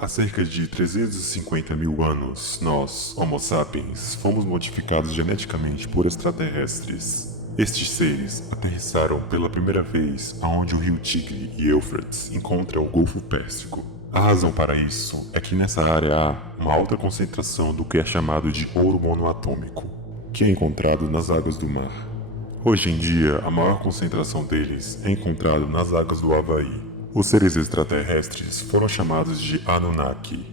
Há cerca de 350 mil anos, nós, Homo sapiens, fomos modificados geneticamente por extraterrestres. Estes seres aterrissaram pela primeira vez aonde o rio Tigre e Éufrates encontram o Golfo Pérsico. A razão para isso é que nessa área há uma alta concentração do que é chamado de ouro monoatômico, que é encontrado nas águas do mar. Hoje em dia, a maior concentração deles é encontrado nas águas do Havaí. Os seres extraterrestres foram chamados de Anunnaki,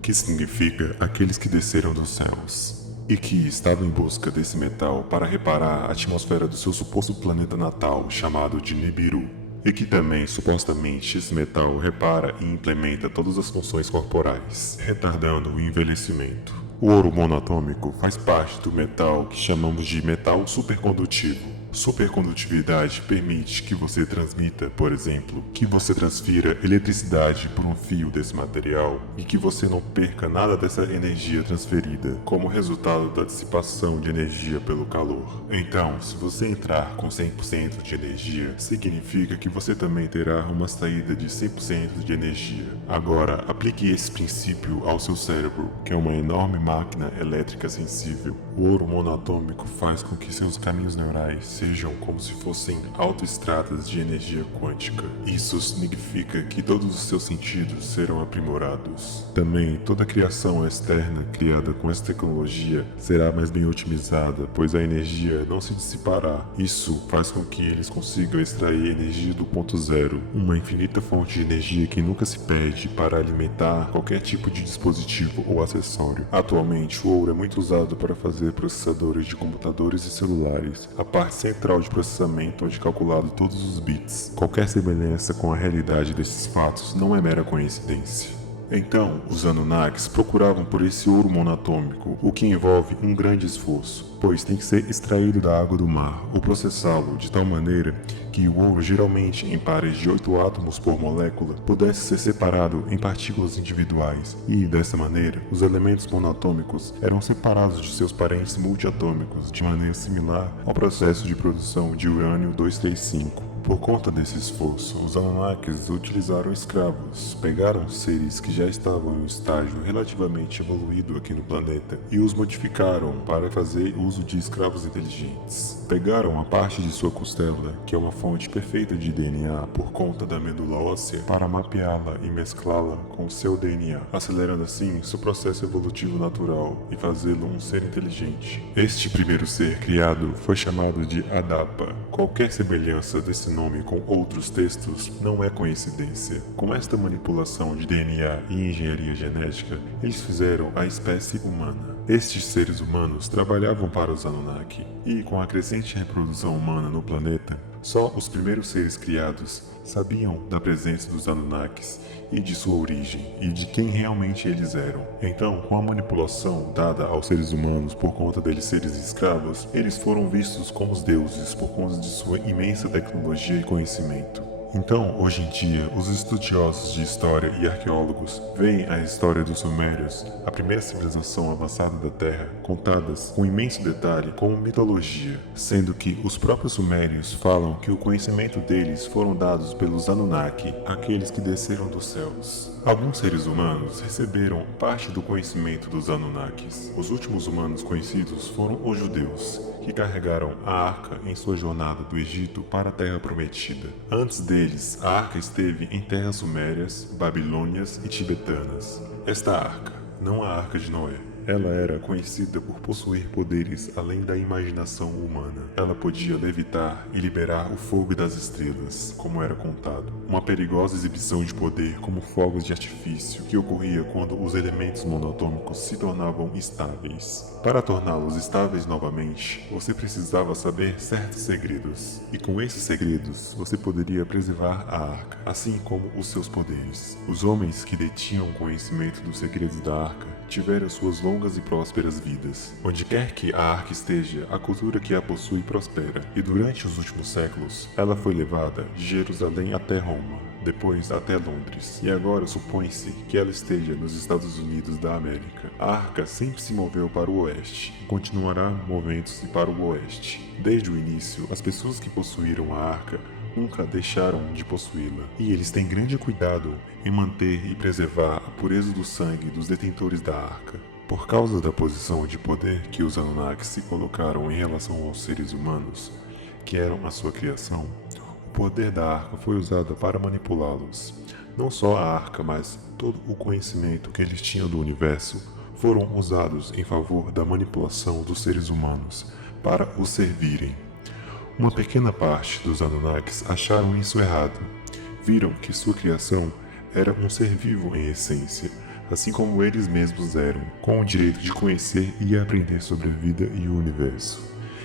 que significa aqueles que desceram dos céus, e que estavam em busca desse metal para reparar a atmosfera do seu suposto planeta natal chamado de Nibiru, e que também supostamente esse metal repara e implementa todas as funções corporais, retardando o envelhecimento. O ouro monoatômico faz parte do metal que chamamos de metal supercondutivo. Supercondutividade permite que você transmita, por exemplo, que você transfira eletricidade por um fio desse material e que você não perca nada dessa energia transferida, como resultado da dissipação de energia pelo calor. Então, se você entrar com 100% de energia, significa que você também terá uma saída de 100% de energia. Agora, aplique esse princípio ao seu cérebro, que é uma enorme máquina elétrica sensível. O ouro monoatômico faz com que seus caminhos neurais sejam como se fossem autoestradas de energia quântica. Isso significa que todos os seus sentidos serão aprimorados. Também, toda a criação externa criada com essa tecnologia será mais bem otimizada, pois a energia não se dissipará. Isso faz com que eles consigam extrair energia do ponto zero, uma infinita fonte de energia que nunca se perde para alimentar qualquer tipo de dispositivo ou acessório. Atualmente, o ouro é muito usado para fazer processadores de computadores e celulares, a parte central de processamento onde é calculado todos os bits. Qualquer semelhança com a realidade desses fatos não é mera coincidência. Então, os Anunnakis procuravam por esse ouro monatômico, o que envolve um grande esforço, pois tem que ser extraído da água do mar ou processá-lo de tal maneira que o ouro, geralmente em pares de 8 átomos por molécula, pudesse ser separado em partículas individuais e, dessa maneira, os elementos monatômicos eram separados de seus parentes multiatômicos de maneira similar ao processo de produção de urânio 235. Por conta desse esforço, os Anunnakis utilizaram escravos, pegaram seres que já estavam em um estágio relativamente evoluído aqui no planeta e os modificaram para fazer uso de escravos inteligentes. Pegaram a parte de sua costela, que é uma fonte perfeita de DNA por conta da medula óssea, para mapeá-la e mesclá-la com o seu DNA, acelerando assim seu processo evolutivo natural e fazê-lo um ser inteligente. Este primeiro ser criado foi chamado de Adapa. Qualquer semelhança desse nome com outros textos não é coincidência. Com esta manipulação de DNA e engenharia genética, eles fizeram a espécie humana. Estes seres humanos trabalhavam para os Anunnaki, e com a crescente reprodução humana no planeta, só os primeiros seres criados sabiam da presença dos Anunnakis e de sua origem e de quem realmente eles eram. Então, com a manipulação dada aos seres humanos por conta deles serem escravos, eles foram vistos como os deuses por conta de sua imensa tecnologia e conhecimento. Então, hoje em dia, os estudiosos de história e arqueólogos veem a história dos Sumérios, a primeira civilização avançada da Terra, contadas com imenso detalhe como mitologia, sendo que os próprios Sumérios falam que o conhecimento deles foram dados pelos Anunnaki, aqueles que desceram dos céus. Alguns seres humanos receberam parte do conhecimento dos Anunnakis. Os últimos humanos conhecidos foram os judeus, que carregaram a arca em sua jornada do Egito para a Terra Prometida. Antes deles, a arca esteve em terras sumérias, babilônias e tibetanas. Esta arca, não a Arca de Noé, ela era conhecida por possuir poderes além da imaginação humana. Ela podia levitar e liberar o fogo das estrelas, como era contado. Uma perigosa exibição de poder como fogos de artifício que ocorria quando os elementos monatômicos se tornavam estáveis. Para torná-los estáveis novamente, você precisava saber certos segredos. E com esses segredos, você poderia preservar a arca, assim como os seus poderes. Os homens que detinham conhecimento dos segredos da arca tiveram suas longas e prósperas vidas. Onde quer que a arca esteja, a cultura que a possui prospera. E durante os últimos séculos, ela foi levada de Jerusalém até Roma, depois até Londres, e agora supõe-se que ela esteja nos Estados Unidos da América. A arca sempre se moveu para o oeste e continuará movendo-se para o oeste. Desde o início, as pessoas que possuíram a arca nunca deixaram de possuí-la, e eles têm grande cuidado em manter e preservar a pureza do sangue dos detentores da arca. Por causa da posição de poder que os Anunnaki se colocaram em relação aos seres humanos, que eram a sua criação, o poder da arca foi usado para manipulá-los. Não só a arca, mas todo o conhecimento que eles tinham do universo foram usados em favor da manipulação dos seres humanos para os servirem. Uma pequena parte dos Anunnakis acharam isso errado. Viram que sua criação era um ser vivo em essência, assim como eles mesmos eram, com o direito de conhecer e aprender sobre a vida e o universo.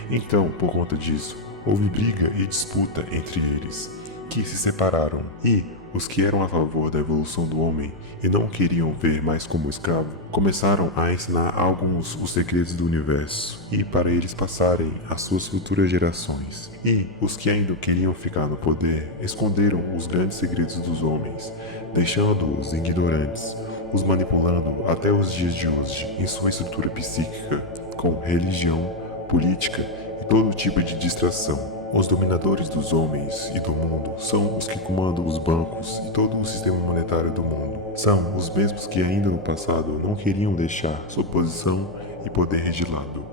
Então, por conta disso, houve briga e disputa entre eles, que se separaram, e os que eram a favor da evolução do homem e não queriam ver mais como escravo, começaram a ensinar a alguns os segredos do universo e para eles passarem às suas futuras gerações. E os que ainda queriam ficar no poder esconderam os grandes segredos dos homens, deixando-os ignorantes, os manipulando até os dias de hoje em sua estrutura psíquica, com religião, política e todo tipo de distração. Os dominadores dos homens e do mundo são os que comandam os bancos e todo o sistema monetário do mundo. São os mesmos que ainda no passado não queriam deixar sua posição e poder de lado.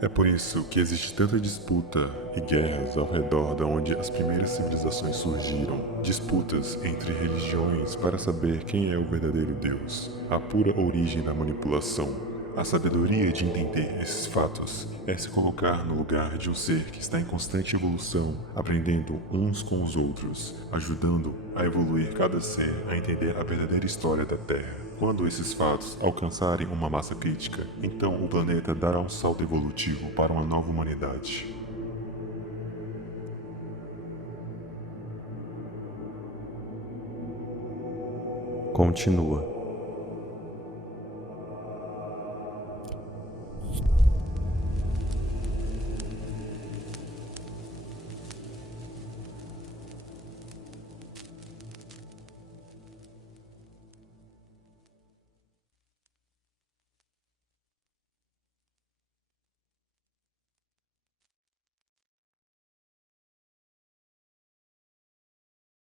É por isso que existe tanta disputa e guerras ao redor de onde as primeiras civilizações surgiram. Disputas entre religiões para saber quem é o verdadeiro Deus, a pura origem da manipulação. A sabedoria de entender esses fatos é se colocar no lugar de um ser que está em constante evolução, aprendendo uns com os outros, ajudando a evoluir cada ser a entender a verdadeira história da Terra. Quando esses fatos alcançarem uma massa crítica, então o planeta dará um salto evolutivo para uma nova humanidade. Continua.